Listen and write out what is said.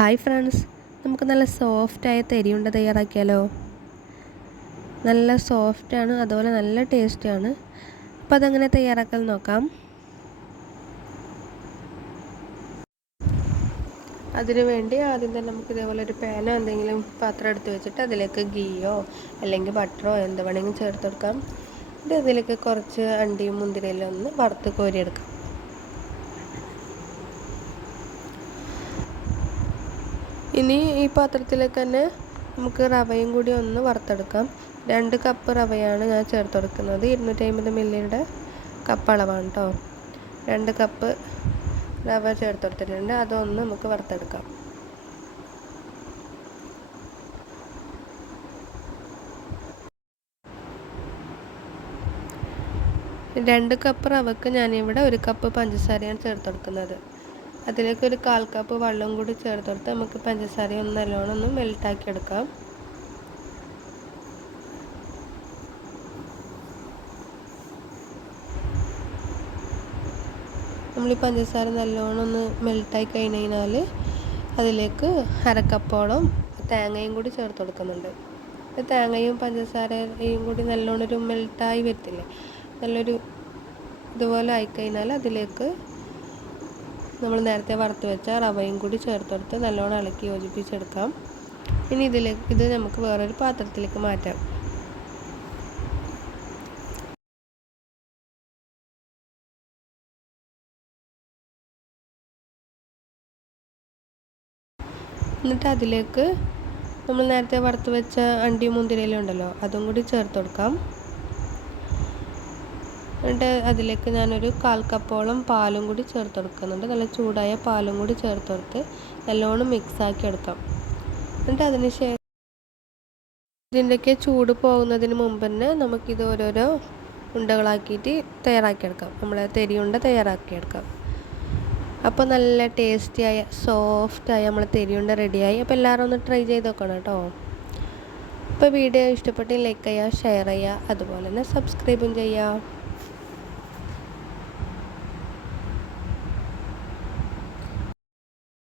Hi friends നമുക്ക് നല്ല സോഫ്റ്റായ തരിയുണ്ട് തയ്യാറാക്കിയാലോ? നല്ല സോഫ്റ്റാണ് അതുപോലെ നല്ല ടേസ്റ്റാണ് അപ്പോൾ അതെങ്ങനെ തയ്യാറാക്കാൻ നോക്കാം. അതിനു വേണ്ടി ആദ്യം തന്നെ നമുക്ക് ഇതേപോലെ ഒരു പാനോ എന്തെങ്കിലും പാത്രം എടുത്ത് വെച്ചിട്ട് അതിലേക്ക് ഗീയോ അല്ലെങ്കിൽ ബട്ടറോ എന്ത് വേണമെങ്കിലും ചേർത്ത് കൊടുക്കാം. ഇത് അതിലേക്ക് കുറച്ച് അണ്ടിയും മുന്തിരിയിലൊന്ന് വറുത്ത് കോരിയെടുക്കാം. ഇനി ഈ പാത്രത്തിലേക്ക് തന്നെ നമുക്ക് റവയും കൂടി ഒന്ന് വറുത്തെടുക്കാം. രണ്ട് കപ്പ് റവയാണ് ഞാൻ ചേർത്ത് കൊടുക്കുന്നത്. ഇരുന്നൂറ്റി അമ്പത് മില്ലിയുടെ കപ്പ് അളവാണ് കേട്ടോ രണ്ട് കപ്പ് റവ ചേർത്ത് കൊടുത്തിട്ടുണ്ട്. അതൊന്ന് നമുക്ക് വറുത്തെടുക്കാം. രണ്ട് കപ്പ് റവക്ക് ഞാനിവിടെ ഒരു കപ്പ് പഞ്ചസാരയാണ് ചേർത്ത് കൊടുക്കുന്നത്. അതിലേക്ക് ഒരു കാൽ കപ്പ് വെള്ളം കൂടി ചേർത്ത് കൊടുത്ത് നമുക്ക് പഞ്ചസാര ഒന്ന് നല്ലോണം ഒന്ന് മെൽട്ടാക്കി എടുക്കാം. നമ്മൾ ഈ പഞ്ചസാര നല്ലോണം ഒന്ന് മെൽട്ടായി കഴിഞ്ഞ് കഴിഞ്ഞാൽ അതിലേക്ക് അരക്കപ്പോളം തേങ്ങയും കൂടി ചേർത്ത് കൊടുക്കുന്നുണ്ട്. തേങ്ങയും പഞ്ചസാരയും കൂടി നല്ലോണം ഒരു മെൽട്ടായി വരത്തില്ലേ? നല്ലൊരു ഇതുപോലെ ആയിക്കഴിഞ്ഞാൽ അതിലേക്ക് നമ്മൾ നേരത്തെ വറുത്ത് വെച്ച റവയും കൂടി ചേർത്തെടുത്ത് നല്ലോണം ഇളക്കി യോജിപ്പിച്ചെടുക്കാം. ഇനി ഇതിലേക്ക് ഇത് നമുക്ക് വേറൊരു പാത്രത്തിലേക്ക് മാറ്റാം. എന്നിട്ട് അതിലേക്ക് നമ്മൾ നേരത്തെ വറുത്ത് വെച്ച അണ്ടി മുന്തിരിയില ഉണ്ടല്ലോ അതും കൂടി ചേർത്ത് കൊടുക്കാം. എന്നിട്ട് അതിലേക്ക് ഞാനൊരു കാൽ കപ്പോളം പാലും കൂടി ചേർത്ത് കൊടുക്കുന്നുണ്ട്. നല്ല ചൂടായ പാലും കൂടി ചേർത്ത് കൊടുത്ത് നല്ലോണം മിക്സാക്കി എടുക്കാം. എന്നിട്ട് അതിന് ശേഷം ഇതിന്റെയൊക്കെ ചൂട് പോകുന്നതിന് മുമ്പ് തന്നെ നമുക്കിത് ഓരോരോ ഉണ്ടകളാക്കിയിട്ട് തയ്യാറാക്കിയെടുക്കാം നമ്മൾ തെരിയുണ്ട തയ്യാറാക്കിയെടുക്കാം അപ്പോൾ നല്ല ടേസ്റ്റിയായ സോഫ്റ്റായ നമ്മൾ തെരിയുണ്ട റെഡിയായി അപ്പോൾ എല്ലാവരും ഒന്ന് ട്രൈ ചെയ്ത് നോക്കണം കേട്ടോ. അപ്പോൾ വീഡിയോ ഇഷ്ടപ്പെട്ടെങ്കിൽ ലൈക്ക് ചെയ്യുക ഷെയർ ചെയ്യുക അതുപോലെ തന്നെ സബ്സ്ക്രൈബും ചെയ്യുക.